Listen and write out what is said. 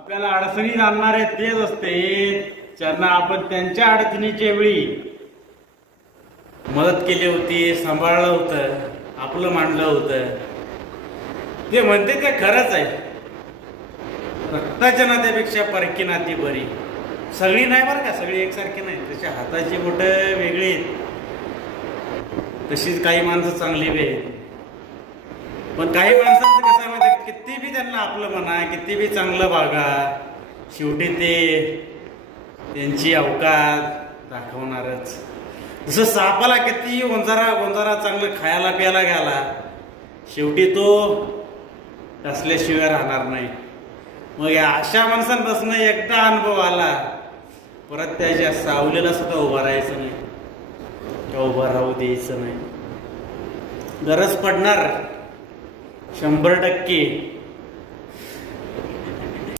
आपल्याला अडचणीत आणणारे तेच असते ज्यांना आपण त्यांच्या अडचणीच्या वेळी मदत केली होती, सांभाळलं होतं, आपलं मांडलं होतं. ते म्हणते ते खरंच आहे. रक्ताच्या नात्यापेक्षा परकी नाती बरी. सगळी नाही बरं का, सगळी एकसारखी नाही. त्याच्या हाताची बोटं वेगळी आहेत, तशीच काही माणसं चांगली बी आहेत. पण काही माणसांचं कसं आहे माहिती, किती बी त्यांना आपलं म्हणा, किती बी चांगलं वागा, शेवटी ते त्यांची अवकात दाखवणारच. जसं सापाला किती गोंजारा चांगलं खायला प्यायला घ्याला, शेवटी तो असल्याशिवाय राहणार नाही. मग या अशा माणसांपासून एकदा अनुभव आला, परत त्याच्या सावलीला सुद्धा उभं राहायचं नाही किंवा उभं राहू द्यायचं नाही. गरज पडणार 100%.